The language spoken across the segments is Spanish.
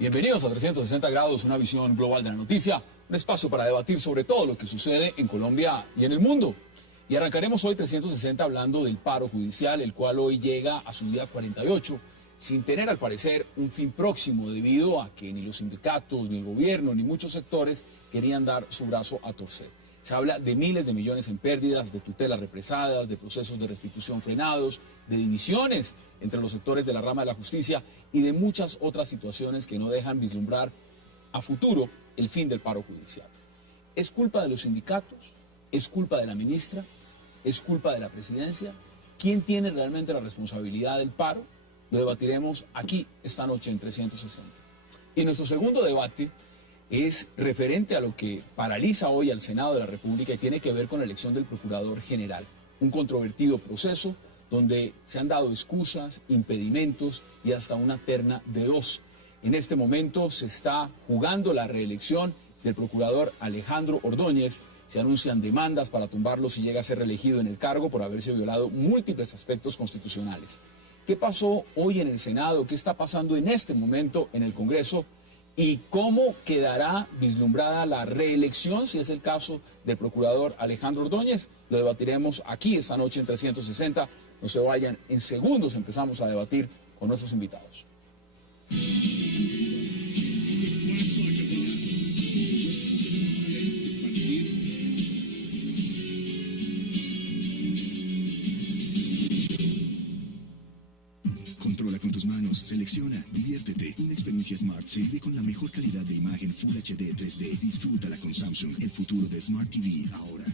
Bienvenidos a 360 grados, una visión global de la noticia, un espacio para debatir sobre todo lo que sucede en Colombia y en el mundo. Y arrancaremos hoy 360 hablando del paro judicial, el cual hoy llega a su día 48, sin tener al parecer un fin próximo debido a que ni los sindicatos, ni el gobierno, ni muchos sectores querían dar su brazo a torcer. Se habla de miles de millones en pérdidas, de tutelas represadas, de procesos de restitución frenados, de divisiones entre los sectores de la rama de la justicia y de muchas otras situaciones que no dejan vislumbrar a futuro el fin del paro judicial. ¿Es culpa de los sindicatos? ¿Es culpa de la ministra? ¿Es culpa de la presidencia? ¿Quién tiene realmente la responsabilidad del paro? Lo debatiremos aquí esta noche en 360. Y nuestro segundo debate es referente a lo que paraliza hoy al Senado de la República y tiene que ver con la elección del Procurador General. Un controvertido proceso donde se han dado excusas, impedimentos y hasta una terna de dos. En este momento se está jugando la reelección del Procurador Alejandro Ordóñez. Se anuncian demandas para tumbarlo si llega a ser reelegido en el cargo por haberse violado múltiples aspectos constitucionales. ¿Qué pasó hoy en el Senado? ¿Qué está pasando en este momento en el Congreso? ¿Y cómo quedará vislumbrada la reelección, si es el caso del procurador Alejandro Ordóñez? Lo debatiremos aquí esta noche en 360. No se vayan, en segundos empezamos a debatir con nuestros invitados. Controla con tus manos, selecciona, diviértete. Una experiencia Smart se vive con la mejor calidad de imagen Full HD 3D. Disfrútala con Samsung, el futuro de Smart TV ahora.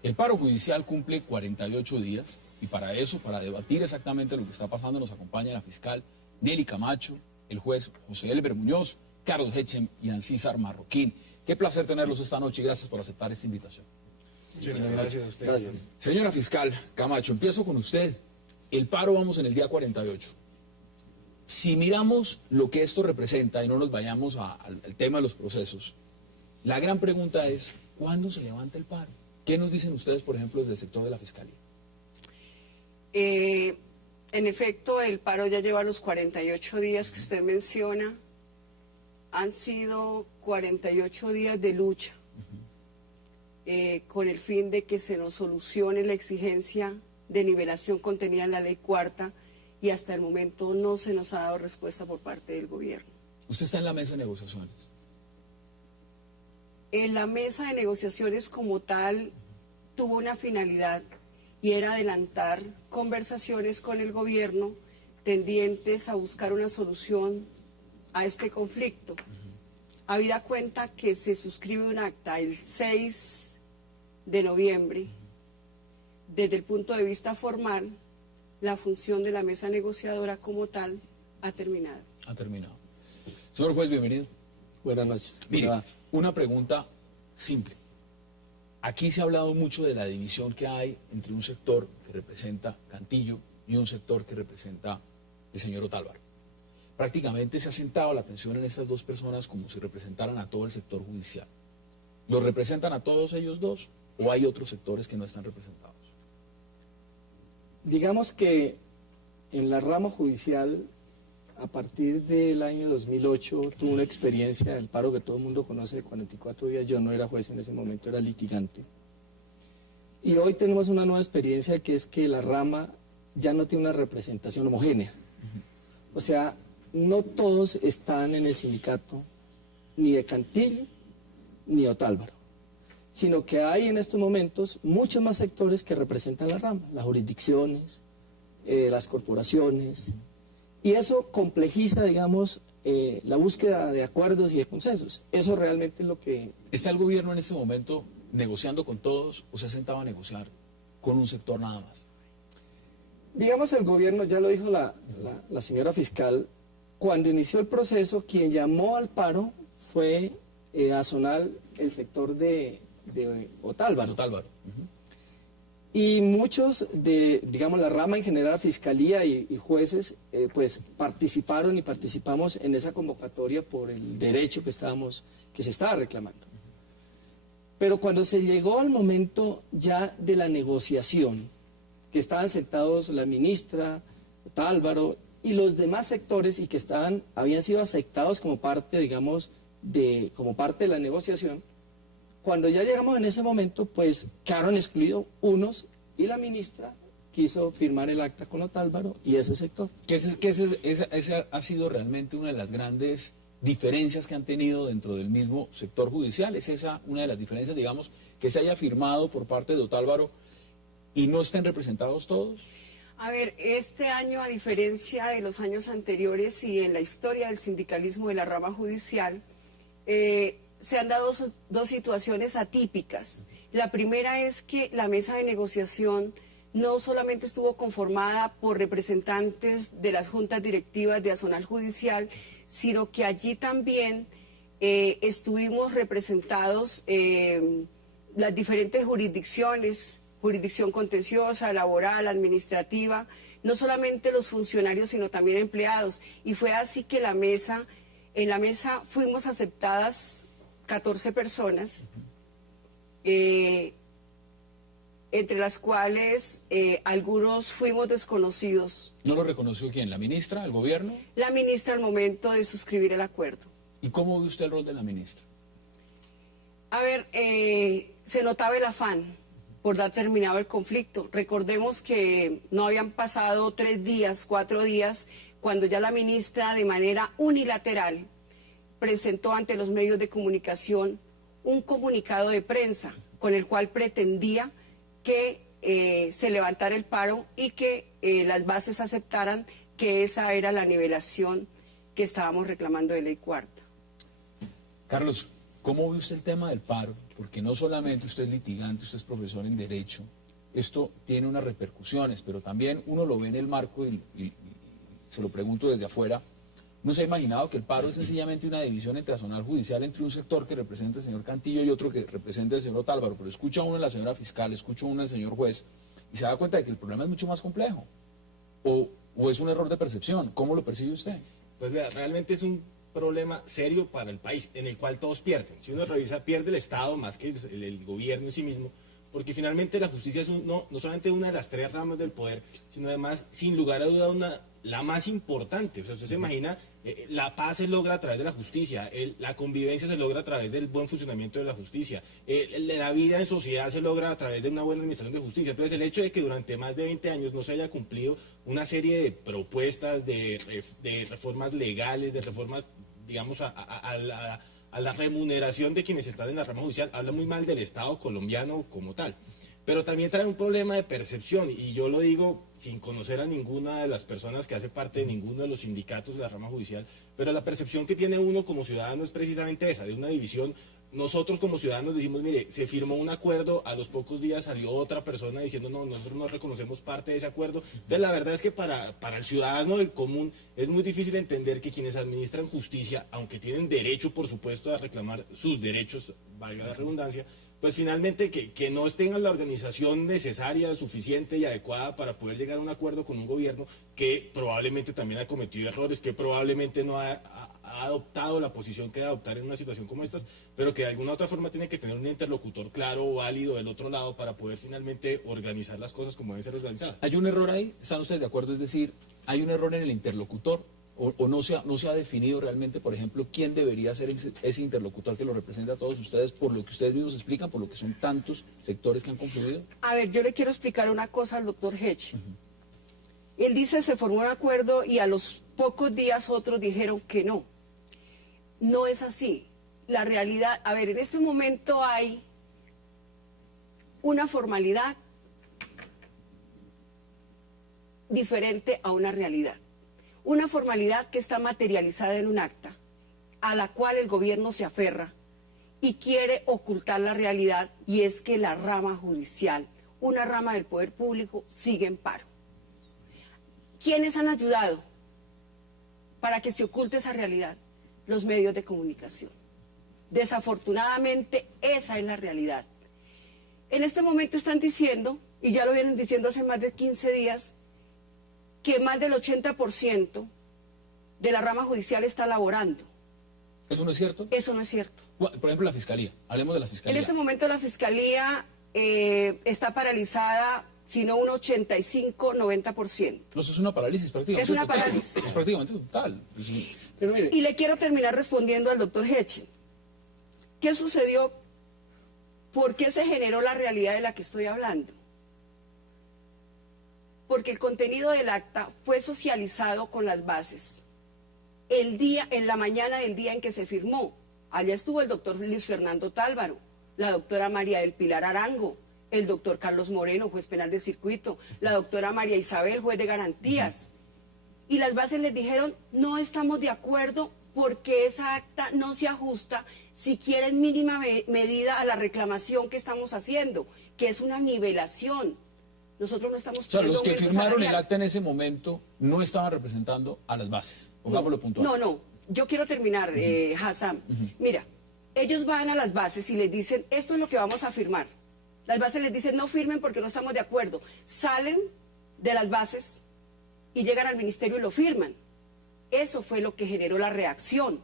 El paro judicial cumple 48 días y para eso, para debatir exactamente lo que está pasando, nos acompaña la fiscal Nelly Camacho, el juez José Elber Muñoz, Carlos Hechem y Ancísar Marroquín. Qué placer tenerlos esta noche y gracias por aceptar esta invitación. Muchas gracias a usted. Gracias. Señora fiscal Camacho, empiezo con usted. El paro vamos en el día 48. Si miramos lo que esto representa y no nos vayamos al tema de los procesos, la gran pregunta es, ¿cuándo se levanta el paro? ¿Qué nos dicen ustedes, por ejemplo, desde el sector de la Fiscalía? En efecto, el paro ya lleva los 48 días que usted menciona. Han sido 48 días de lucha con el fin de que se nos solucione la exigencia de nivelación contenida en la Ley Cuarta y hasta el momento no se nos ha dado respuesta por parte del gobierno. ¿Usted está en la mesa de negociaciones? En la mesa de negociaciones como tal tuvo una finalidad y era adelantar conversaciones con el gobierno tendientes a buscar una solución a este conflicto. Habida cuenta que se suscribe un acta el 6 de noviembre, desde el punto de vista formal, la función de la mesa negociadora como tal ha terminado. Ha terminado. Señor juez, bienvenido. Buenas noches. Mire, una pregunta simple. Aquí se ha hablado mucho de la división que hay entre un sector que representa Cantillo y un sector que representa el señor Otálvaro. Prácticamente se ha centrado la atención en estas dos personas como si representaran a todo el sector judicial. ¿Los representan a todos ellos dos o hay otros sectores que no están representados? Digamos que en la rama judicial, a partir del año 2008, tuve una experiencia del paro que todo el mundo conoce de 44 días. Yo no era juez en ese momento, era litigante. Y hoy tenemos una nueva experiencia que es que la rama ya no tiene una representación homogénea. O sea, no todos están en el sindicato, ni de Cantillo, ni de Otálvaro, sino que hay en estos momentos muchos más sectores que representan la rama, las jurisdicciones, las corporaciones, y eso complejiza, digamos, la búsqueda de acuerdos y de consensos. Eso realmente es lo que... ¿Está el gobierno en este momento negociando con todos o se ha sentado a negociar con un sector nada más? Digamos, el gobierno, ya lo dijo la señora fiscal, cuando inició el proceso, quien llamó al paro fue a sonar el sector de Otálvaro. Y muchos de, digamos, la rama en general, fiscalía y jueces, pues participaron y participamos en esa convocatoria por el derecho que se estaba reclamando. Pero cuando se llegó al momento ya de la negociación, que estaban sentados la ministra, Otálvaro y los demás sectores y que habían sido aceptados como parte, digamos, como parte de la negociación. Cuando ya llegamos en ese momento, pues quedaron excluidos unos y la ministra quiso firmar el acta con Otálvaro y ese sector. Esa ha sido realmente una de las grandes diferencias que han tenido dentro del mismo sector judicial. ¿Es esa una de las diferencias, digamos, que se haya firmado por parte de Otálvaro y no estén representados todos? A ver, este año, a diferencia de los años anteriores y en la historia del sindicalismo de la rama judicial, se han dado dos situaciones atípicas. La primera es que la mesa de negociación no solamente estuvo conformada por representantes de las juntas directivas de Azonal Judicial, sino que allí también estuvimos representados las diferentes jurisdicciones, jurisdicción contenciosa, laboral, administrativa, no solamente los funcionarios, sino también empleados. Y fue así que en la mesa fuimos aceptadas 14 personas, entre las cuales algunos fuimos desconocidos. ¿No lo reconoció quién? ¿La ministra, el gobierno? La ministra al momento de suscribir el acuerdo. ¿Y cómo ve usted el rol de la ministra? A ver, se notaba el afán por dar terminado el conflicto. Recordemos que no habían pasado 3 días, 4 días, cuando ya la ministra de manera unilateral presentó ante los medios de comunicación un comunicado de prensa con el cual pretendía que se levantara el paro y que las bases aceptaran que esa era la nivelación que estábamos reclamando de ley cuarta. Carlos, ¿cómo ve usted el tema del paro? Porque no solamente usted es litigante, usted es profesor en Derecho, esto tiene unas repercusiones, pero también uno lo ve en el marco y se lo pregunto desde afuera. ¿No se ha imaginado que el paro es sencillamente una división entre Azonal Judicial, entre un sector que representa al señor Cantillo y otro que representa al señor Otálvaro? Pero escucha uno a la señora fiscal, escucha uno al señor juez y se da cuenta de que el problema es mucho más complejo. ¿O es un error de percepción? ¿Cómo lo percibe usted? Pues vea, realmente es un problema serio para el país, en el cual todos pierden. Si uno revisa, pierde el Estado más que el gobierno en sí mismo, porque finalmente la justicia es no solamente una de las 3 ramas del poder, sino además, sin lugar a duda, la más importante. O sea, usted se imagina, la paz se logra a través de la justicia, la convivencia se logra a través del buen funcionamiento de la justicia, la vida en sociedad se logra a través de una buena administración de justicia. Entonces, el hecho de que durante más de 20 años no se haya cumplido una serie de propuestas, de reformas legales, de reformas, digamos, a la remuneración de quienes están en la rama judicial, habla muy mal del Estado colombiano como tal. Pero también trae un problema de percepción, y yo lo digo sin conocer a ninguna de las personas que hace parte de ninguno de los sindicatos de la rama judicial, pero la percepción que tiene uno como ciudadano es precisamente esa, de una división. Nosotros como ciudadanos decimos, mire, se firmó un acuerdo, a los pocos días salió otra persona diciendo, no, nosotros no reconocemos parte de ese acuerdo. Entonces la verdad es que para el ciudadano del común es muy difícil entender que quienes administran justicia, aunque tienen derecho, por supuesto, a reclamar sus derechos, valga la redundancia, pues finalmente que no tengan la organización necesaria, suficiente y adecuada para poder llegar a un acuerdo con un gobierno que probablemente también ha cometido errores, que probablemente no ha adoptado la posición que debe adoptar en una situación como esta, pero que de alguna u otra forma tiene que tener un interlocutor claro, válido del otro lado para poder finalmente organizar las cosas como deben ser organizadas. ¿Hay un error ahí? ¿Están ustedes de acuerdo? Es decir, ¿hay un error en el interlocutor? ¿O no se ha definido realmente, por ejemplo, quién debería ser ese interlocutor que lo representa a todos ustedes, por lo que ustedes mismos explican, por lo que son tantos sectores que han confluido? A ver, yo le quiero explicar una cosa al doctor Hedge. Él dice, se formó un acuerdo y a los pocos días otros dijeron que no. No es así. La realidad, a ver, en este momento hay una formalidad diferente a una realidad. Una formalidad que está materializada en un acta, a la cual el gobierno se aferra y quiere ocultar la realidad, y es que la rama judicial, una rama del poder público, sigue en paro. ¿Quiénes han ayudado para que se oculte esa realidad? Los medios de comunicación. Desafortunadamente, esa es la realidad. En este momento están diciendo, y ya lo vienen diciendo hace más de 15 días, que más del 80% de la rama judicial está laborando. ¿Eso no es cierto? Eso no es cierto. Por ejemplo, la Fiscalía. Hablemos de la Fiscalía. En este momento la Fiscalía está paralizada sino un 85-90%. No, eso es una parálisis prácticamente. Es una total. parálisis. Es prácticamente total. Pero mire, Y le quiero terminar respondiendo al doctor Hechen. ¿Qué sucedió? ¿Por qué se generó la realidad de la que estoy hablando? Porque el contenido del acta fue socializado con las bases. En la mañana del día en que se firmó, allá estuvo el doctor Luis Fernando Tálvaro, la doctora María del Pilar Arango, el doctor Carlos Moreno, juez penal de circuito, la doctora María Isabel, juez de garantías. Y las bases les dijeron, no estamos de acuerdo porque esa acta no se ajusta siquiera en mínima medida a la reclamación que estamos haciendo, que es una nivelación. Nosotros no estamos... O sea, los que aumento firmaron el salarial. acta en ese momento no estaban representando a las bases. Pongámoslo puntual. No, yo quiero terminar, Hassan. Mira, ellos van a las bases y les dicen, esto es lo que vamos a firmar. Las bases les dicen, no firmen porque no estamos de acuerdo. Salen de las bases y llegan al ministerio y lo firman. Eso fue lo que generó la reacción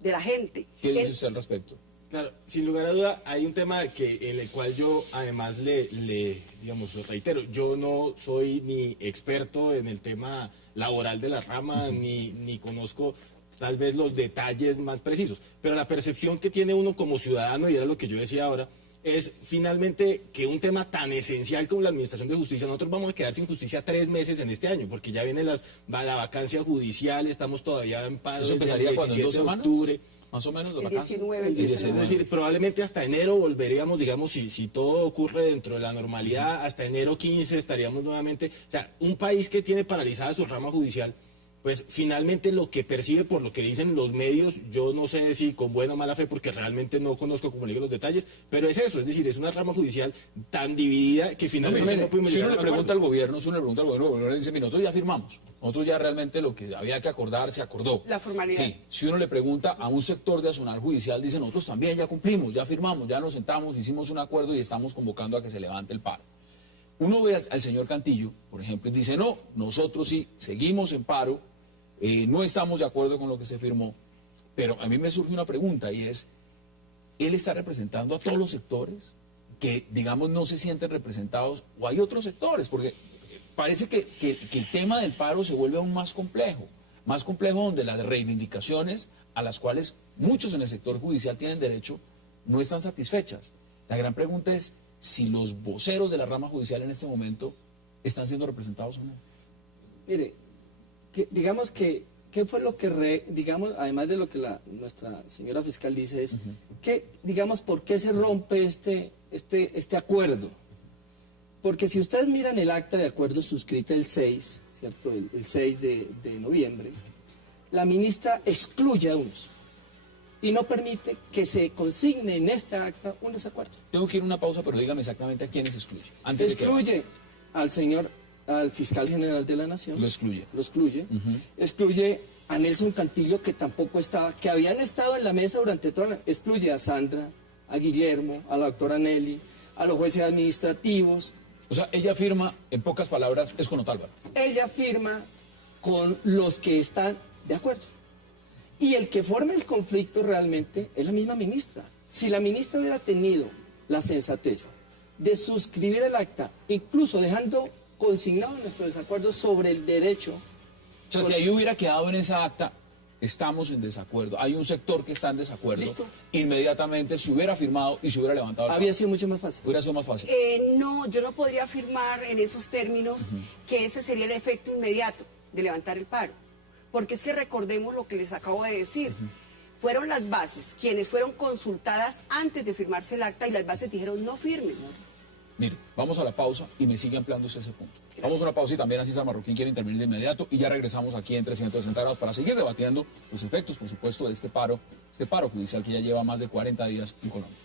de la gente. ¿Qué dice usted al respecto? Claro, sin lugar a duda hay un tema en el cual yo además digamos, reitero, yo no soy ni experto en el tema laboral de la rama, ni conozco tal vez los detalles más precisos, pero la percepción que tiene uno como ciudadano, y era lo que yo decía ahora, es finalmente que un tema tan esencial como la administración de justicia, nosotros vamos a quedar sin justicia 3 meses en este año, porque ya viene la vacancia judicial, estamos todavía en paro ¿Eso desde el empezaría cuando? ¿En 2 17 de semanas? octubre. Más o menos, la El vacancia. 19, El 19. Es decir, probablemente hasta enero volveríamos, digamos, si todo ocurre dentro de la normalidad, hasta enero 15 estaríamos nuevamente. O sea, un país que tiene paralizada su rama judicial, pues finalmente lo que percibe por lo que dicen los medios, yo no sé si con buena o mala fe, porque realmente no conozco, como le digo, los detalles, pero es eso, es decir, es una rama judicial tan dividida que finalmente no pudimos Si llegar uno a le un pregunta acuerdo. al gobierno, el gobierno dice, mira, nosotros ya firmamos, nosotros ya realmente lo que había que acordar se acordó. La formalidad. Sí, si uno le pregunta a un sector de Azonar Judicial, dice, nosotros también ya cumplimos, ya firmamos, ya nos sentamos, hicimos un acuerdo y estamos convocando a que se levante el paro. Uno ve al señor Cantillo, por ejemplo, y dice, no, nosotros sí, seguimos en paro, no estamos de acuerdo con lo que se firmó, pero a mí me surge una pregunta y es, ¿él está representando a todos los sectores que, digamos, no se sienten representados o hay otros sectores? Porque parece que el tema del paro se vuelve aún más complejo donde las reivindicaciones a las cuales muchos en el sector judicial tienen derecho no están satisfechas. La gran pregunta es si los voceros de la rama judicial en este momento están siendo representados o no. mire, digamos que, ¿qué fue lo que, digamos, además de lo que nuestra señora fiscal dice, es que, digamos, ¿por qué se rompe este acuerdo? Porque si ustedes miran el acta de acuerdo suscrita el 6, ¿cierto? El 6 de noviembre, la ministra excluye a unos y no permite que se consigne en esta acta un desacuerdo. Tengo que ir a una pausa, pero dígame exactamente a quiénes excluye. Antes de que Excluye al fiscal general de la Nación. lo excluye. Lo excluye. Excluye a Nelson Cantillo, que tampoco estaba, que habían estado en la mesa durante toda la... Excluye a Sandra, a Guillermo, a la doctora Nelly, a los jueces administrativos. O sea, ella firma, en pocas palabras, es con Otálvaro. Ella firma con los que están de acuerdo. Y el que forma el conflicto realmente es la misma ministra. Si la ministra hubiera tenido la sensatez de suscribir el acta, incluso dejando consignado nuestro desacuerdo sobre el derecho. O sea, si ahí hubiera quedado en esa acta, estamos en desacuerdo, hay un sector que está en desacuerdo, Listo. inmediatamente se hubiera firmado y se hubiera levantado el Había paro. sido mucho más fácil. Hubiera sido más fácil. No, yo no podría afirmar en esos términos que ese sería el efecto inmediato de levantar el paro. Porque es que recordemos lo que les acabo de decir. Fueron las bases quienes fueron consultadas antes de firmarse el acta y las bases dijeron no firmen. Mire, vamos a la pausa y me sigue ampliando usted ese punto. Vamos a una pausa y también así César Marroquín quiere intervenir de inmediato y ya regresamos aquí en 360 grados para seguir debatiendo los efectos, por supuesto, de este paro judicial que ya lleva más de 40 días en Colombia.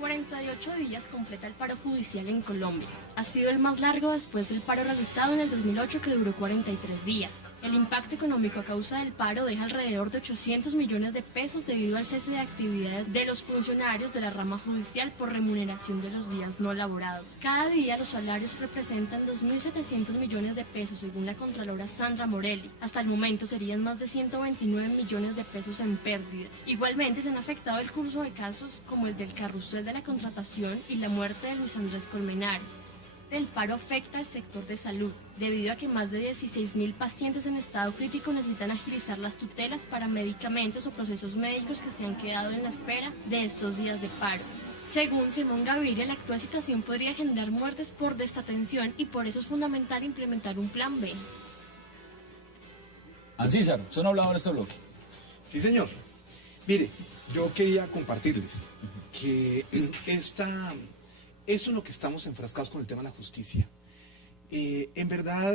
48 días completa el paro judicial en Colombia. Ha sido el más largo después del paro realizado en el 2008 que duró 43 días. El impacto económico a causa del paro deja alrededor de 800 millones de pesos debido al cese de actividades de los funcionarios de la rama judicial por remuneración de los días no laborados. Cada día los salarios representan 2.700 millones de pesos según la contralora Sandra Morelli. Hasta el momento serían más de 129 millones de pesos en pérdida. Igualmente se han afectado el curso de casos como el del carrusel de la contratación y la muerte de Luis Andrés Colmenares. El paro afecta al sector de salud, debido a que más de 16.000 pacientes en estado crítico necesitan agilizar las tutelas para medicamentos o procesos médicos que se han quedado en la espera de estos días de paro. Según Simón Gaviria, la actual situación podría generar muertes por desatención y por eso es fundamental implementar un plan B. Ancísar, usted no ha hablado en este bloque. Sí, señor. Mire, yo quería compartirles que eso es lo que estamos enfrascados con el tema de la justicia. En verdad,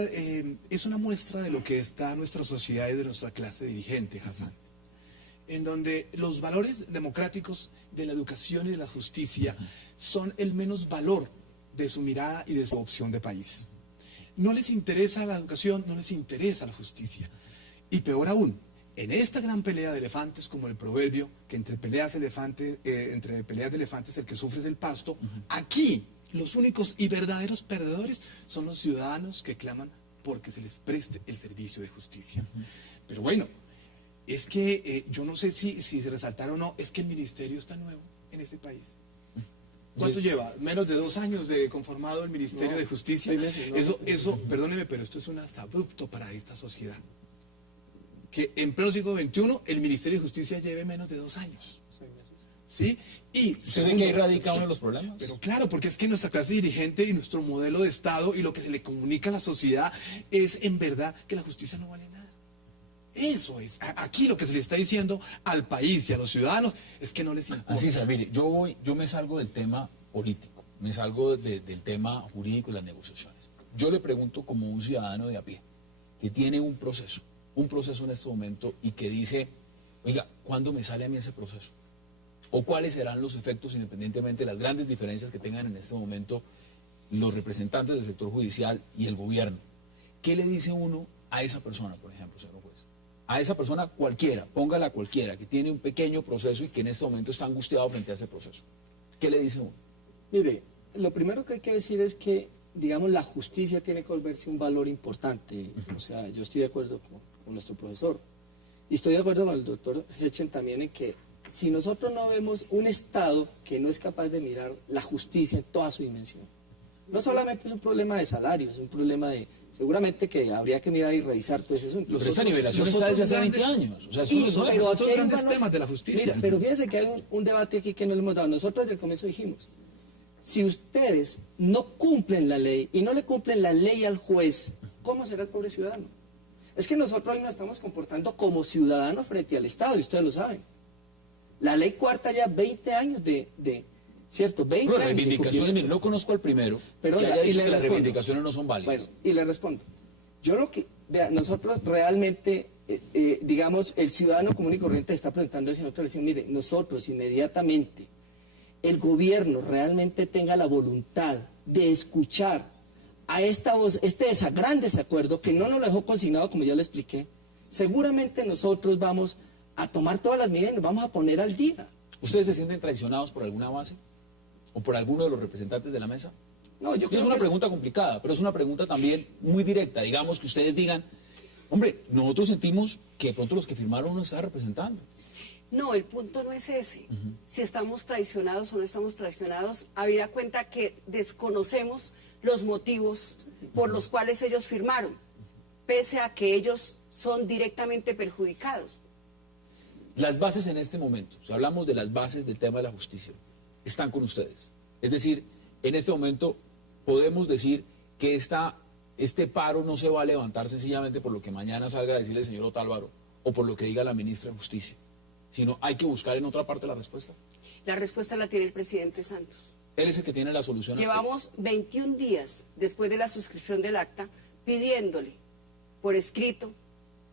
es una muestra de lo que está nuestra sociedad y de nuestra clase dirigente, Hassan, en donde los valores democráticos de la educación y de la justicia son el menos valor de su mirada y de su opción de país. No les interesa la educación, no les interesa la justicia. Y peor aún, en esta gran pelea de elefantes, como el proverbio, que entre peleas de elefantes el que sufre es el pasto, aquí los únicos y verdaderos perdedores son los ciudadanos que claman porque se les preste el servicio de justicia. Pero bueno, es que yo no sé si se resaltará o no, es que el ministerio está nuevo en ese país. ¿Cuánto lleva? Menos de 2 años de conformado el Ministerio de Justicia. Eso, perdóneme, pero esto es un abrupto para esta sociedad. Que en pleno siglo XXI el Ministerio de Justicia lleve menos de 2 años. ¿Sí? Y ¿Usted ve que ahí radica uno de los problemas? Pero claro, porque es que nuestra clase dirigente y nuestro modelo de Estado y lo que se le comunica a la sociedad es en verdad que la justicia no vale nada. Eso es. Aquí lo que se le está diciendo al país y a los ciudadanos es que no les importa. Así es, mire, yo me salgo del tema político, me salgo del tema jurídico y las negociaciones. Yo le pregunto como un ciudadano de a pie, que tiene un proceso en este momento y que dice, oiga, ¿cuándo me sale a mí ese proceso? ¿O cuáles serán los efectos, independientemente de las grandes diferencias que tengan en este momento los representantes del sector judicial y el gobierno? ¿Qué le dice uno a esa persona, por ejemplo, señor juez? A esa persona cualquiera, póngala cualquiera, que tiene un pequeño proceso y que en este momento está angustiado frente a ese proceso. ¿Qué le dice uno? Mire, lo primero que hay que decir es que, digamos, la justicia tiene que volverse un valor importante. O sea, yo estoy de acuerdo con nuestro profesor. Y estoy de acuerdo con el doctor Hechen también en que si nosotros no vemos un Estado que no es capaz de mirar la justicia en toda su dimensión, no solamente es un problema de salario, es un problema de... Seguramente que habría que mirar y revisar todo eso. Pero esta nivelación está desde hace 20 años. O sea, eso no es nuevo. Pero otros grandes temas de la justicia. Mira, pero fíjense que hay un debate aquí que no le hemos dado. Nosotros desde el comienzo dijimos, si ustedes no cumplen la ley y no le cumplen la ley al juez, ¿cómo será el pobre ciudadano? Es que nosotros hoy nos estamos comportando como ciudadanos frente al Estado, y ustedes lo saben. La ley cuarta ya 20 años ¿cierto? 20 pero años de reivindicaciones, cumplimiento. no conozco al primero Pero que oiga, haya y dicho le que las respondo. reivindicaciones no son válidas. Bueno, y le respondo. Yo lo que, vea, nosotros realmente, digamos, el ciudadano común y corriente está preguntando eso y nosotros le decimos, mire, nosotros inmediatamente, el gobierno realmente tenga la voluntad de escuchar a esta voz, gran desacuerdo que no nos lo dejó consignado, como ya le expliqué, seguramente nosotros vamos a tomar todas las medidas y nos vamos a poner al día. ¿Ustedes se sienten traicionados por alguna base? ¿O por alguno de los representantes de la mesa? No, yo Y creo es una que pregunta complicada, pero es una pregunta también muy directa. Digamos que ustedes digan, hombre, nosotros sentimos que de pronto los que firmaron nos están representando. No, el punto no es ese. Si estamos traicionados o no estamos traicionados, habida cuenta que desconocemos los motivos por los cuales ellos firmaron, pese a que ellos son directamente perjudicados. Las bases en este momento, si hablamos de las bases del tema de la justicia, están con ustedes. Es decir, en este momento podemos decir que este paro no se va a levantar sencillamente por lo que mañana salga a decirle el señor Otálvaro o por lo que diga la ministra de Justicia, sino hay que buscar en otra parte la respuesta. La respuesta la tiene el presidente Santos. Él es el que tiene la solución. Llevamos 21 días después de la suscripción del acta pidiéndole por escrito,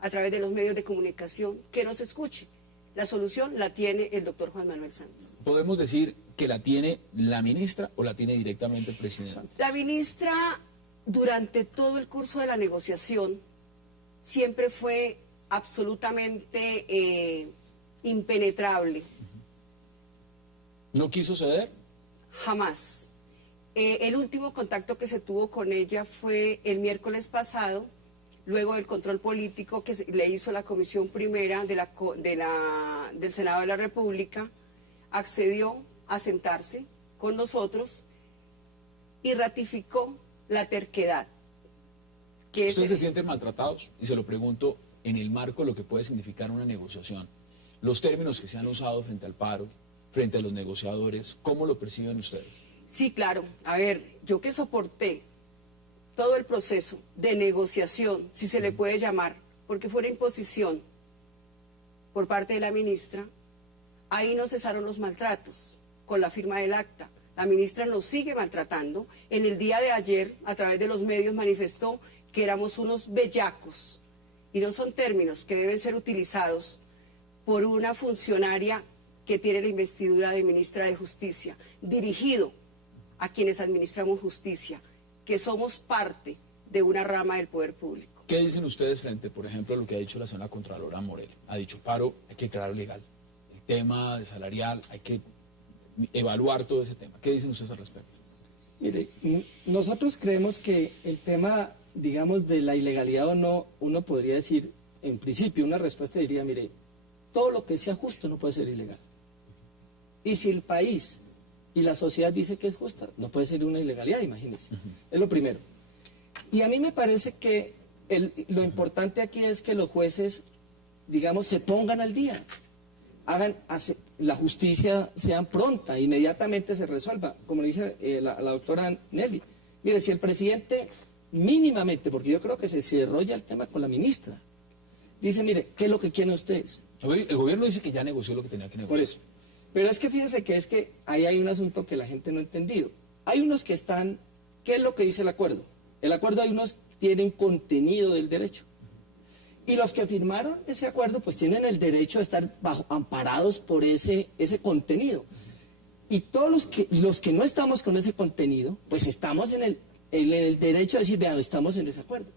a través de los medios de comunicación, que nos escuche. La solución la tiene el doctor Juan Manuel Santos. ¿Podemos decir que la tiene la ministra o la tiene directamente el presidente? La ministra, durante todo el curso de la negociación, siempre fue absolutamente impenetrable. ¿No quiso ceder? Jamás. El último contacto que se tuvo con ella fue el miércoles pasado, luego del control político que le hizo la Comisión Primera del Senado de la República. Accedió a sentarse con nosotros y ratificó la terquedad. ¿Ustedes se sienten maltratados? Y se lo pregunto en el marco de lo que puede significar una negociación. Los términos que se han usado frente al paro, frente a los negociadores, ¿cómo lo perciben ustedes? Sí, claro. A ver, yo que soporté todo el proceso de negociación, si se le puede llamar, porque fue una imposición por parte de la ministra, ahí no cesaron los maltratos con la firma del acta. La ministra nos sigue maltratando. En el día de ayer, a través de los medios, manifestó que éramos unos bellacos. Y no son términos que deben ser utilizados por una funcionaria que tiene la investidura de ministra de Justicia, dirigido a quienes administramos justicia, que somos parte de una rama del poder público. ¿Qué dicen ustedes frente, por ejemplo, a lo que ha dicho la señora Contralora Morel? Ha dicho, paro, hay que crearlo legal. El tema de salarial, hay que evaluar todo ese tema. ¿Qué dicen ustedes al respecto? Mire, nosotros creemos que el tema, digamos, de la ilegalidad o no, uno podría decir, en principio, una respuesta diría, mire, todo lo que sea justo no puede ser ilegal. Y si el país y la sociedad dice que es justa, no puede ser una ilegalidad, imagínense. Es lo primero. Y a mí me parece que lo importante aquí es que los jueces, digamos, se pongan al día, la justicia sea pronta, inmediatamente se resuelva, como dice la doctora Nelly. Mire, si el presidente mínimamente, porque yo creo que se desarrolla el tema con la ministra, dice, mire, ¿qué es lo que quieren ustedes? El gobierno dice que ya negoció lo que tenía que negociar. Por eso. Pero es que fíjense que ahí hay un asunto que la gente no ha entendido. Hay unos que están, ¿qué es lo que dice el acuerdo? El acuerdo, hay unos que tienen contenido del derecho. Y los que firmaron ese acuerdo, pues tienen el derecho a estar amparados por ese contenido. Y todos los que no estamos con ese contenido, pues estamos en el derecho a decir, vean, estamos en desacuerdo.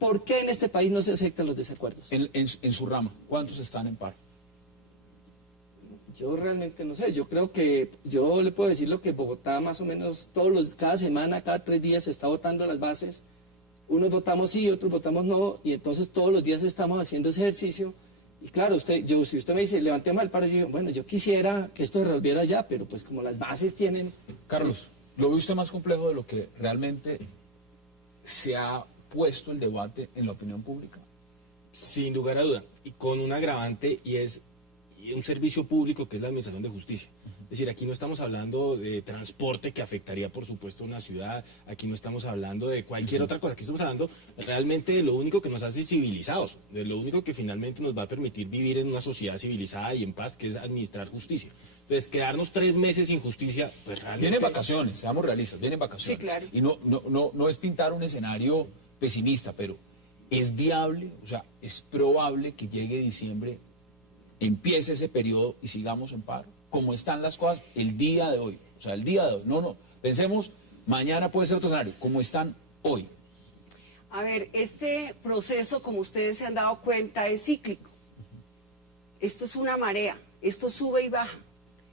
¿Por qué en este país no se aceptan los desacuerdos? En su rama, ¿cuántos están en paro? Yo realmente no sé, yo creo que, yo le puedo decir lo que Bogotá más o menos cada semana, cada 3 días se está votando las bases. Unos votamos sí, otros votamos no, y entonces todos los días estamos haciendo ese ejercicio. Y claro, si usted me dice, levantemos el paro, yo digo, bueno, yo quisiera que esto se resolviera ya, pero pues como las bases tienen... Carlos, ¿lo ve usted más complejo de lo que realmente se ha puesto el debate en la opinión pública? Sin lugar a duda, y con un agravante, y es un servicio público que es la Administración de Justicia. Es decir, aquí no estamos hablando de transporte que afectaría, por supuesto, una ciudad, aquí no estamos hablando de cualquier otra cosa, aquí estamos hablando realmente de lo único que nos hace civilizados, de lo único que finalmente nos va a permitir vivir en una sociedad civilizada y en paz, que es administrar justicia. Entonces, quedarnos 3 meses sin justicia, pues realmente... Vienen vacaciones, seamos realistas, vienen vacaciones. Sí, claro. Y no es pintar un escenario pesimista, pero es viable, o sea, es probable que llegue diciembre, empiece ese periodo y sigamos en paro. Como están las cosas el día de hoy. O sea, el día de hoy. No. Pensemos, mañana puede ser otro escenario. Como están hoy. A ver, este proceso, como ustedes se han dado cuenta, es cíclico. Esto es una marea. Esto sube y baja.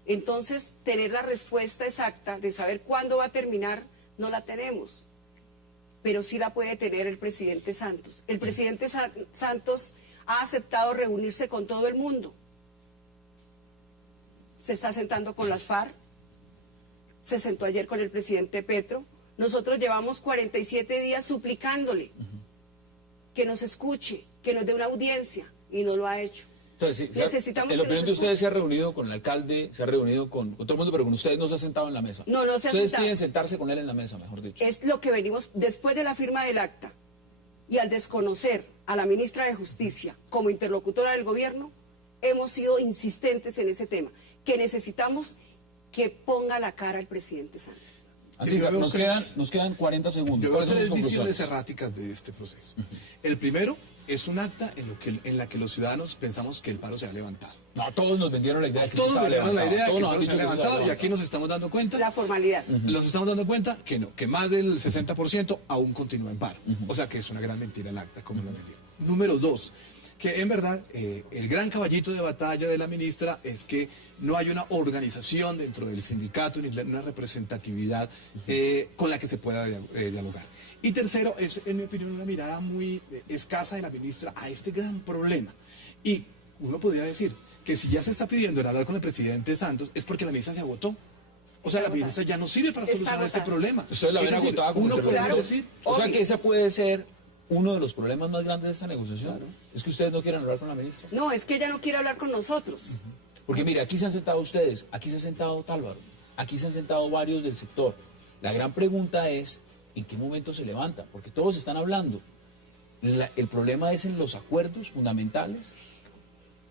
Entonces, tener la respuesta exacta de saber cuándo va a terminar, no la tenemos. Pero sí la puede tener el presidente Santos. El presidente Santos ha aceptado reunirse con todo el mundo. Se está sentando con las FARC, se sentó ayer con el presidente Petro. Nosotros llevamos 47 días suplicándole que nos escuche, que nos dé una audiencia, y no lo ha hecho. Entonces, Necesitamos en que opinión nos de ustedes escuche. se ha reunido con el alcalde, se ha reunido con todo el mundo, pero con ustedes no se ha sentado en la mesa. No se ha Ustedes sentado. piden sentarse con él en la mesa, mejor dicho. Es lo que venimos, después de la firma del acta, y al desconocer a la ministra de Justicia como interlocutora del gobierno, hemos sido insistentes en ese tema, que necesitamos que ponga la cara el presidente Santos. Así, Yo veo nos quedan 40 segundos. Yo veo ¿Cuáles son sus 3 visiones conclusiones? erráticas de este proceso. El primero es un acta en la que los ciudadanos pensamos que el paro se ha levantado. No, todos nos vendieron la idea de que Todos estaba me dieron la levantado. idea de que Todos el nos han paro se ha dicho que se levantado y levantado. aquí nos estamos dando cuenta. La formalidad. Nos estamos dando cuenta que no, que más del 60% aún continúa en paro. O sea que es una gran mentira el acta, como lo vendió. Número dos, que en verdad el gran caballito de batalla de la ministra es que no hay una organización dentro del sindicato ni una representatividad con la que se pueda dialogar. Y tercero, es en mi opinión una mirada muy escasa de la ministra a este gran problema. Y uno podría decir que si ya se está pidiendo el hablar con el presidente Santos es porque la ministra se agotó. O sea, la ministra ya no sirve para solucionar este problema. Ustedes la ven agotada como uno se puede refiere. decir... O sea que ese puede ser uno de los problemas más grandes de esta negociación. Es que ustedes no quieren hablar con la ministra. No, es que ella no quiere hablar con nosotros. Porque mire, aquí se han sentado ustedes, aquí se ha sentado Tálvaro, aquí se han sentado varios del sector. La gran pregunta es, ¿en qué momento se levanta? Porque todos están hablando. El problema es en los acuerdos fundamentales.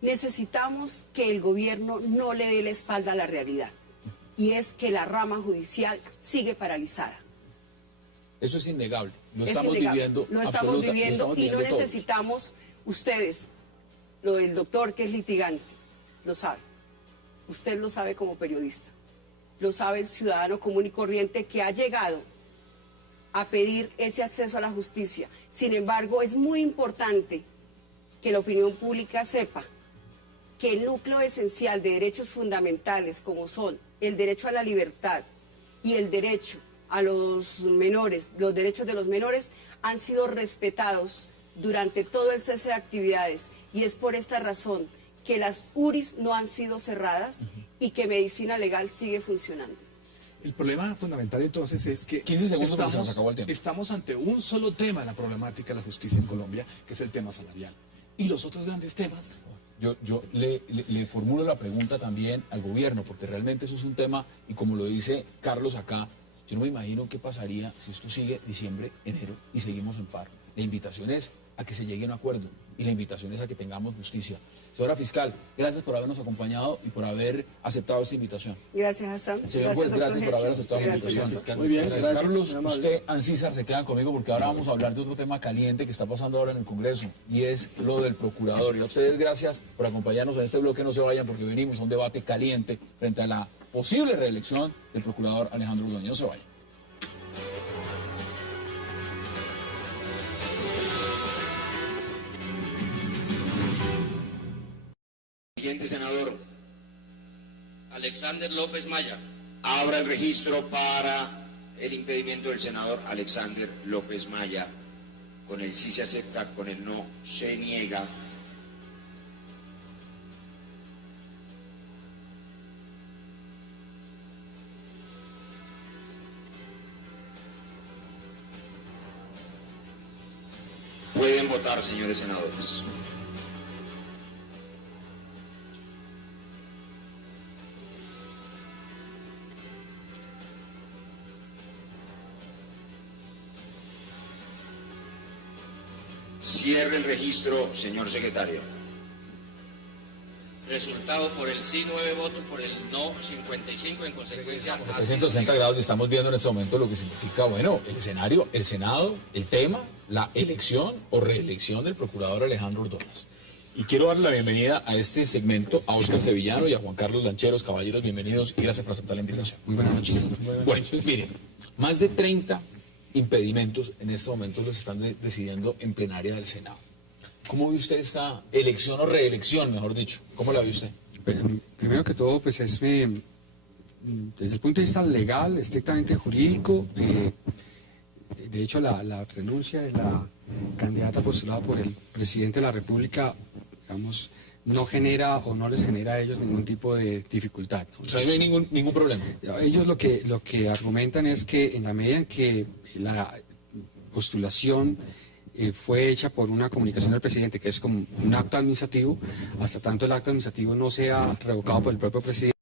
Necesitamos que el gobierno no le dé la espalda a la realidad. Y es que la rama judicial sigue paralizada. Eso es innegable. Lo Es estamos innegable. viviendo. Lo estamos viviendo y no todos. necesitamos, ustedes, lo del doctor que es litigante, lo sabe. Usted lo sabe como periodista. Lo sabe el ciudadano común y corriente que ha llegado a pedir ese acceso a la justicia. Sin embargo, es muy importante que la opinión pública sepa que el núcleo esencial de derechos fundamentales, como son el derecho a la libertad y el derecho a los menores, los derechos de los menores, han sido respetados durante todo el cese de actividades. Y es por esta razón que las URIs no han sido cerradas y que medicina legal sigue funcionando. El problema fundamental entonces es que 15 segundos porque se nos acabó el tiempo. estamos ante un solo tema en la problemática de la justicia en Colombia, que es el tema salarial. Y los otros grandes temas... Yo le formulo la pregunta también al gobierno, porque realmente eso es un tema, y como lo dice Carlos acá, yo no me imagino qué pasaría si esto sigue diciembre, enero y seguimos en paro. La invitación es a que se llegue a un acuerdo y la invitación es a que tengamos justicia. Señora fiscal, gracias por habernos acompañado y por haber aceptado esta invitación. Gracias, Hassan. Señor juez, gracias por haber aceptado la Gracias, invitación. doctor. Muy bien, gracias. Carlos, Muy amable. usted, Ancísar, se quedan conmigo porque ahora vamos a hablar de otro tema caliente que está pasando ahora en el Congreso y es lo del procurador. Y a ustedes gracias por acompañarnos en este bloque. No se vayan porque venimos a un debate caliente frente a la posible reelección del procurador Alejandro Ordóñez. No se vayan. Siguiente senador, Alexander López Maya. abra el registro para el impedimento del senador Alexander López Maya. Con el sí se acepta, con el no se niega. Pueden votar, señores senadores. Cierre el registro, señor secretario. Resultado: por el sí 9 votos, por el no 55, en consecuencia A 360 grados y estamos viendo en este momento lo que significa, bueno, el escenario, el Senado, el tema, la elección o reelección del procurador Alejandro Ordóñez. Y quiero darle la bienvenida a este segmento a Óscar Sevillano y a Juan Carlos Lancheros. Caballeros, bienvenidos y gracias por aceptar la invitación. Muy buenas noches. Bueno, miren, más de 30 impedimentos en este momento los están decidiendo en plenaria del Senado. ¿Cómo ve usted esta elección o reelección, mejor dicho? ¿Cómo la ve usted? Primero que todo, pues es desde el punto de vista legal, estrictamente jurídico. De hecho, la renuncia de la candidata postulada por el presidente de la República, digamos, no genera o no les genera a ellos ningún tipo de dificultad, ¿no? O sea, no hay ningún problema. Ellos lo que argumentan es que en la medida en que la postulación fue hecha por una comunicación del presidente, que es como un acto administrativo, hasta tanto el acto administrativo no sea revocado por el propio presidente,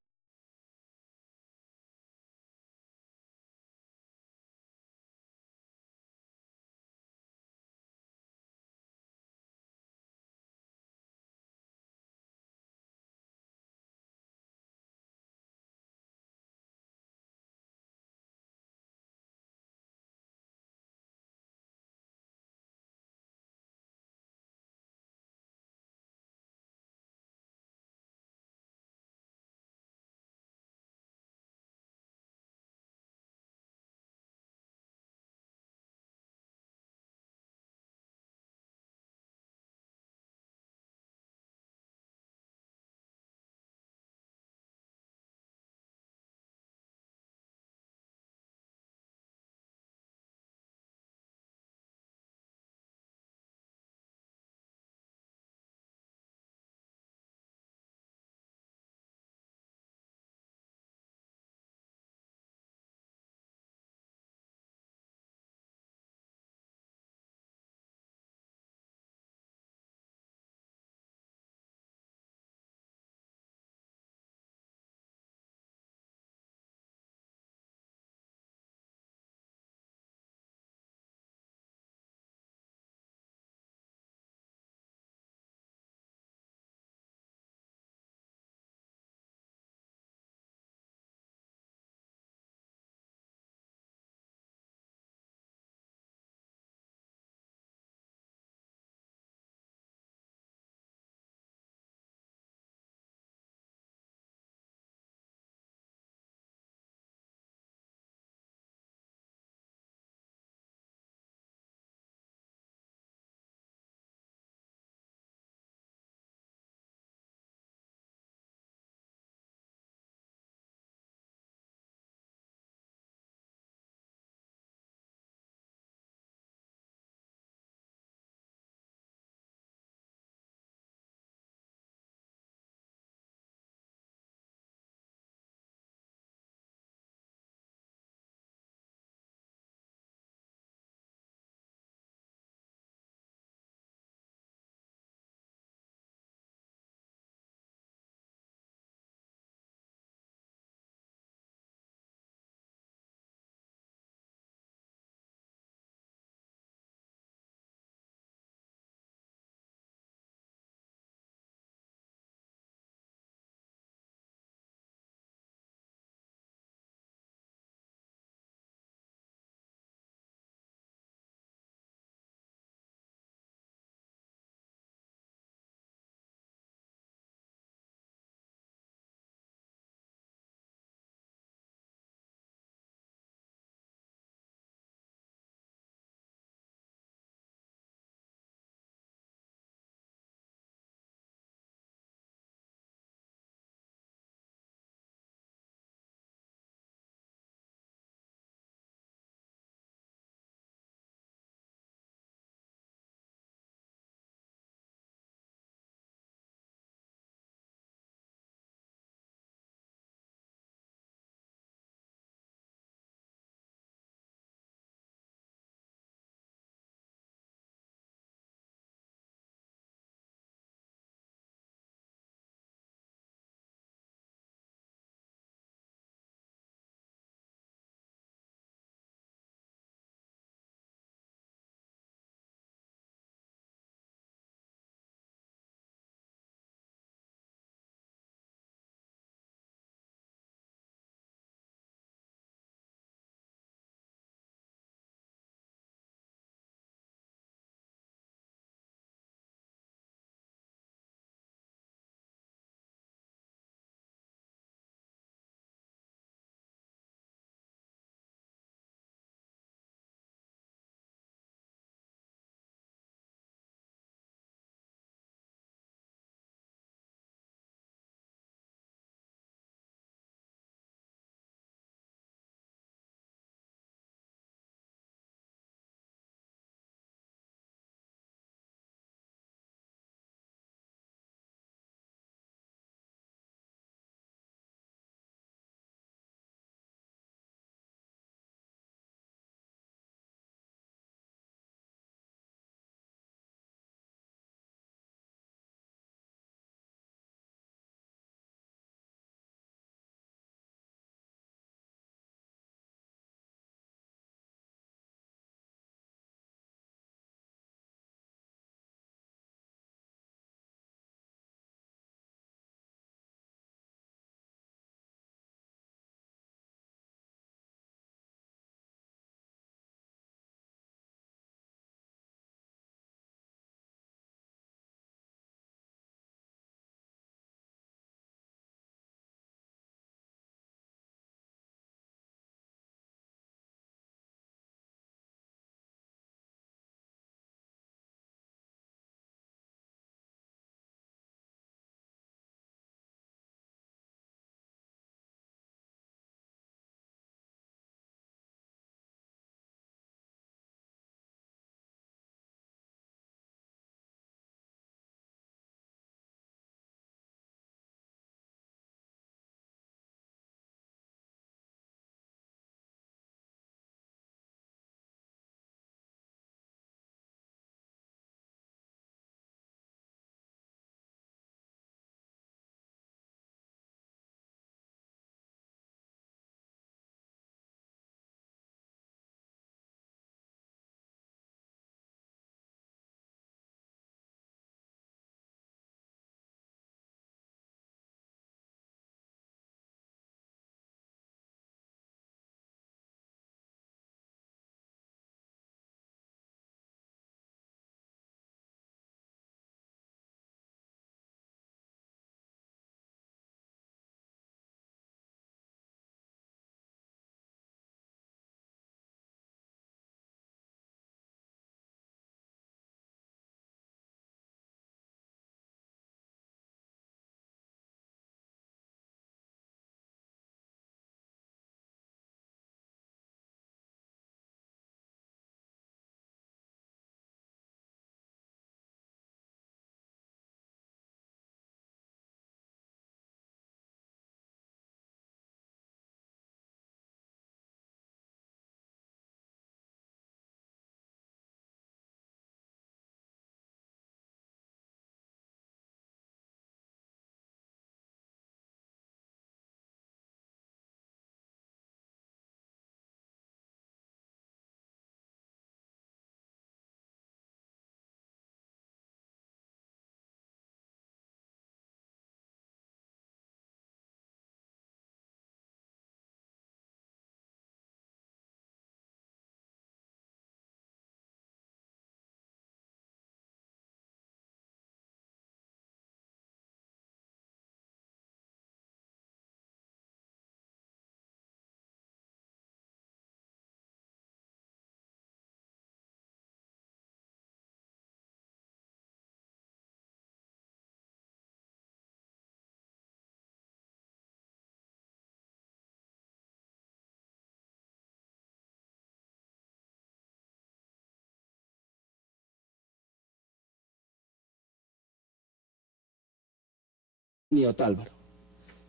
ni Otálvaro,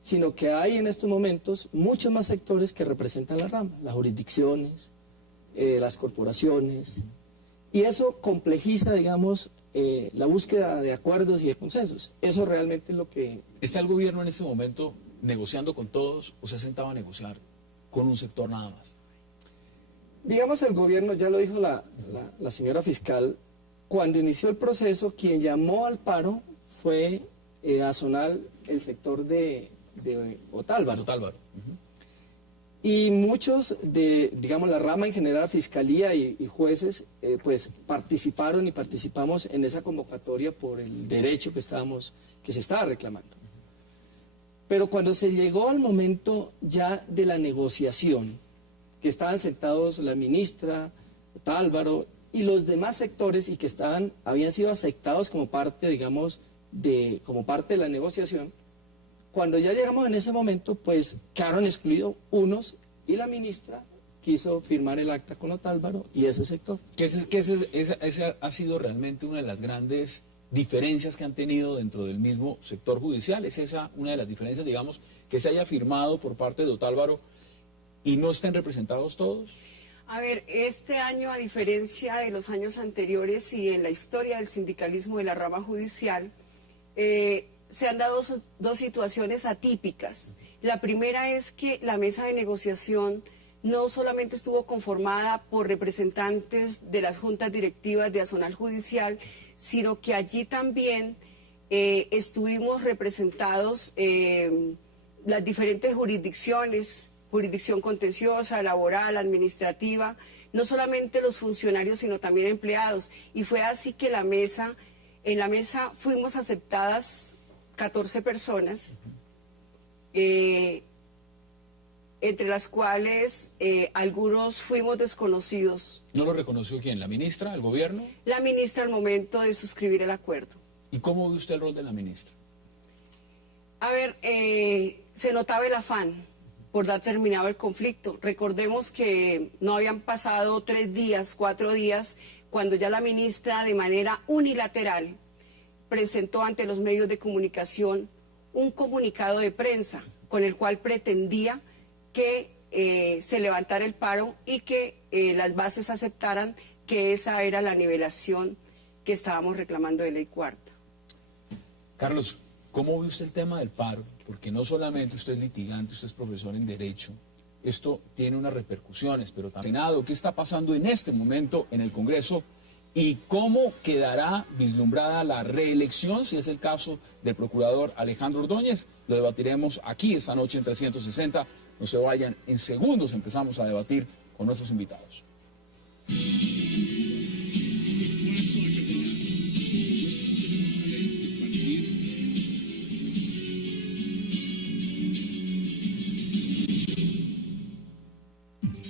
sino que hay en estos momentos muchos más sectores que representan la rama, las jurisdicciones, las corporaciones, y eso complejiza, digamos, la búsqueda de acuerdos y de consensos. Eso realmente es lo que... ¿Está el gobierno en este momento negociando con todos o se ha sentado a negociar con un sector nada más? Digamos, el gobierno, ya lo dijo la señora fiscal, cuando inició el proceso, quien llamó al paro fue Azonal, el sector de Otálvaro. Otálvaro. Y muchos de, digamos, la rama en general, fiscalía y jueces, pues participaron y participamos en esa convocatoria por el derecho que se estaba reclamando. Pero cuando se llegó al momento ya de la negociación, que estaban sentados la ministra, Otálvaro y los demás sectores y que habían sido aceptados como parte, digamos, como parte de la negociación, cuando ya llegamos en ese momento, pues quedaron excluidos unos y la ministra quiso firmar el acta con Otálvaro y ese sector. Esa ha sido realmente una de las grandes diferencias que han tenido dentro del mismo sector judicial. ¿Es esa una de las diferencias, digamos, que se haya firmado por parte de Otálvaro y no estén representados todos? A ver, este año, a diferencia de los años anteriores y en la historia del sindicalismo de la rama judicial, se han dado dos situaciones atípicas. La primera es que la mesa de negociación no solamente estuvo conformada por representantes de las juntas directivas de Azonal Judicial, sino que allí también estuvimos representados las diferentes jurisdicciones, jurisdicción contenciosa, laboral, administrativa, no solamente los funcionarios, sino también empleados. Y fue así que en la mesa fuimos aceptadas 14 personas, entre las cuales algunos fuimos desconocidos. ¿No lo reconoció quién? ¿La ministra, el gobierno? La ministra al momento de suscribir el acuerdo. ¿Y cómo ve usted el rol de la ministra? A ver, se notaba el afán por dar terminado el conflicto. Recordemos que no habían pasado 3 días, 4 días, cuando ya la ministra de manera unilateral presentó ante los medios de comunicación un comunicado de prensa con el cual pretendía que se levantara el paro y que las bases aceptaran que esa era la nivelación que estábamos reclamando de ley cuarta. Carlos, ¿cómo ve usted el tema del paro? Porque no solamente usted es litigante, usted es profesor en Derecho. Esto tiene unas repercusiones, pero también, ¿qué está pasando en este momento en el Congreso? ¿Y cómo quedará vislumbrada la reelección, si es el caso del procurador Alejandro Ordóñez? Lo debatiremos aquí esta noche en 360. No se vayan, en segundos empezamos a debatir con nuestros invitados.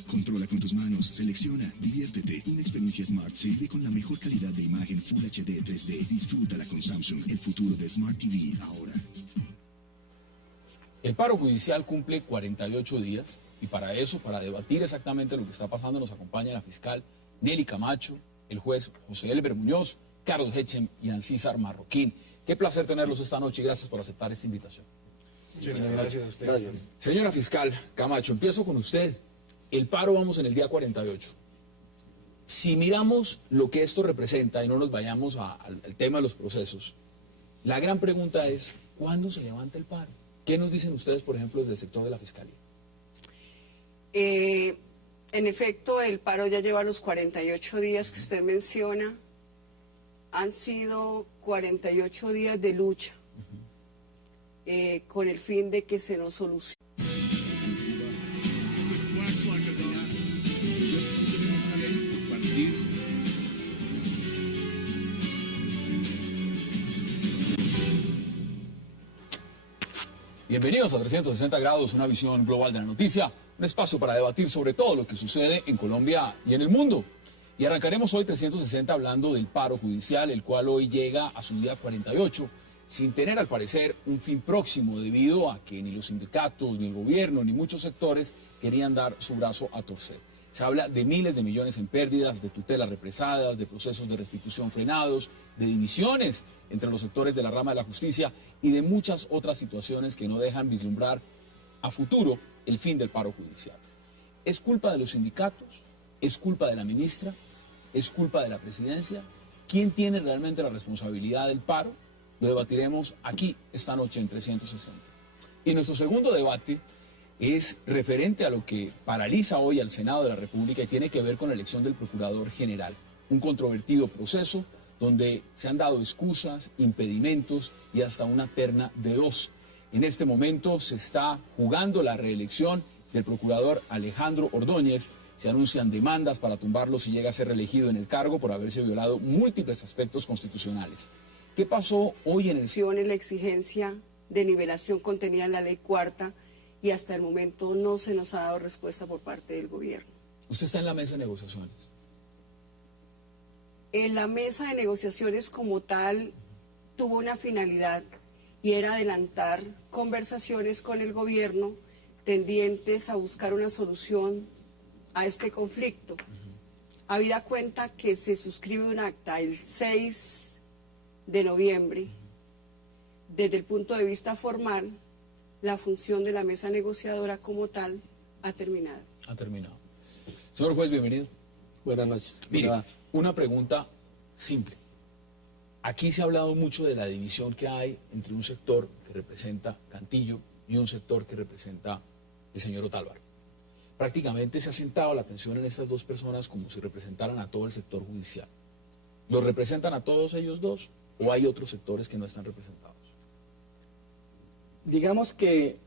Controla con tus manos, selecciona, diviértete. Una experiencia Smart se vive con la mejor calidad de imagen Full HD 3D. Disfrútala con Samsung, el futuro de Smart TV ahora. El paro judicial cumple 48 días y para eso, para debatir exactamente lo que está pasando, nos acompaña la fiscal Nelly Camacho, el juez José Elber Muñoz, Carlos Hechem y Ancísar Marroquín. Qué placer tenerlos esta noche y gracias por aceptar esta invitación. Muchas gracias a usted. Gracias. Señora fiscal Camacho, empiezo con usted. El paro vamos en el día 48. Si miramos lo que esto representa y no nos vayamos al tema de los procesos, la gran pregunta es, ¿cuándo se levanta el paro? ¿Qué nos dicen ustedes, por ejemplo, desde el sector de la Fiscalía? En efecto, el paro ya lleva los 48 días que usted menciona. Han sido 48 días de lucha con el fin de que se nos solucione. Bienvenidos a 360 grados, una visión global de la noticia, un espacio para debatir sobre todo lo que sucede en Colombia y en el mundo. Y arrancaremos hoy 360 hablando del paro judicial, el cual hoy llega a su día 48, sin tener al parecer un fin próximo debido a que ni los sindicatos, ni el gobierno, ni muchos sectores querían dar su brazo a torcer. Se habla de miles de millones en pérdidas, de tutelas represadas, de procesos de restitución frenados, de divisiones entre los sectores de la rama de la justicia y de muchas otras situaciones que no dejan vislumbrar a futuro el fin del paro judicial. ¿Es culpa de los sindicatos? ¿Es culpa de la ministra? ¿Es culpa de la presidencia? ¿Quién tiene realmente la responsabilidad del paro? Lo debatiremos aquí esta noche en 360. Y nuestro segundo debate es referente a lo que paraliza hoy al Senado de la República y tiene que ver con la elección del Procurador General. Un controvertido proceso donde se han dado excusas, impedimentos y hasta una terna de 2. En este momento se está jugando la reelección del Procurador Alejandro Ordóñez. Se anuncian demandas para tumbarlo si llega a ser reelegido en el cargo por haberse violado múltiples aspectos constitucionales. ¿Qué pasó hoy en el... La exigencia de nivelación contenida en la Ley Cuarta y hasta el momento no se nos ha dado respuesta por parte del gobierno. Usted está en la mesa de negociaciones. En la mesa de negociaciones como tal tuvo una finalidad y era adelantar conversaciones con el gobierno tendientes a buscar una solución a este conflicto. Habida cuenta que se suscribe un acta el 6 de noviembre, desde el punto de vista formal, la función de la mesa negociadora como tal ha terminado. Ha terminado. Señor juez, bienvenido. Buenas noches. Mire, una pregunta simple. Aquí se ha hablado mucho de la división que hay entre un sector que representa Cantillo y un sector que representa el señor Otálvaro. Prácticamente se ha centrado la atención en estas dos personas como si representaran a todo el sector judicial. ¿Los representan a todos ellos dos o hay otros sectores que no están representados? Digamos que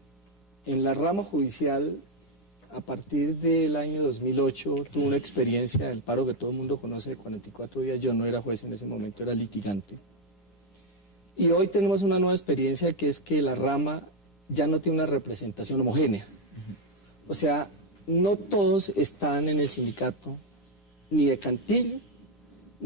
en la rama judicial, a partir del año 2008, tuve una experiencia del paro que todo el mundo conoce de 44 días. Yo no era juez en ese momento, era litigante. Y hoy tenemos una nueva experiencia que es que la rama ya no tiene una representación homogénea. O sea, no todos están en el sindicato, ni de Cantillo,